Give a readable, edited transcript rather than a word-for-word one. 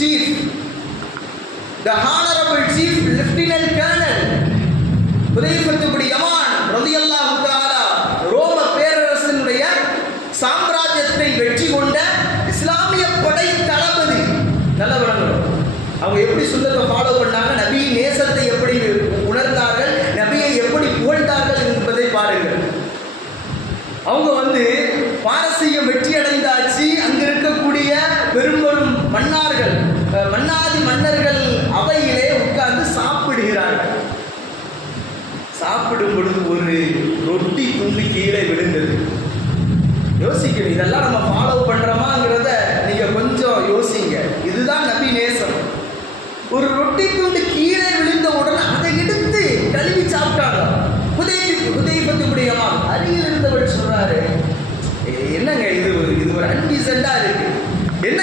chief, the honorable chief lieutenant colonel ஹுதைஃபத் இப்னு யமான் ரலியல்லாஹு தஆலா ரோம பேரரசினுடைய சாம்ராஜ்யத்தை வெற்றி கொண்ட இஸ்லாமிய படை தளபதி. நல்ல விளங்கணும். அவங்க எப்படி சுன்னத்தை ஃபாலோ பண்ணாங்க, நபி நேசத்தை எப்படி உணர்ந்தார்கள், நபியை எப்படி புகழ்ந்தார்கள் என்பதை பாருங்கள். அவங்க பாரசீகம் வெற்றி அடைந்தாச்சு. அங்கு இருக்கக்கூடிய பெரும்பெரும் மன்னார்கள், மன்னாதி மன்னர்கள் அவையிலே உட்கார்ந்து சாப்பிடுகிறார்கள். சாப்பிடும் பொழுது ஒரு ரொட்டி துண்டு கீழே விழுந்தது. யோசிக்கணும், இதெல்லாம் நம்ம ஃபாலோ பண்றோமாங்கிறத நீங்க கொஞ்சம் யோசிங்க. இதுதான் நபி நேசம். ஒரு ரொட்டி துண்டு கீழே விழுந்த உடனே அதை எடுத்து கழுவி சாப்பிட்டாங்க. ஹுதைஃபத் இப்னு யமான் அருகில் இருந்தவர் சொல்றாரு, என்னங்க இது ஒரு அன்டீசெண்டா இருக்கு, என்ன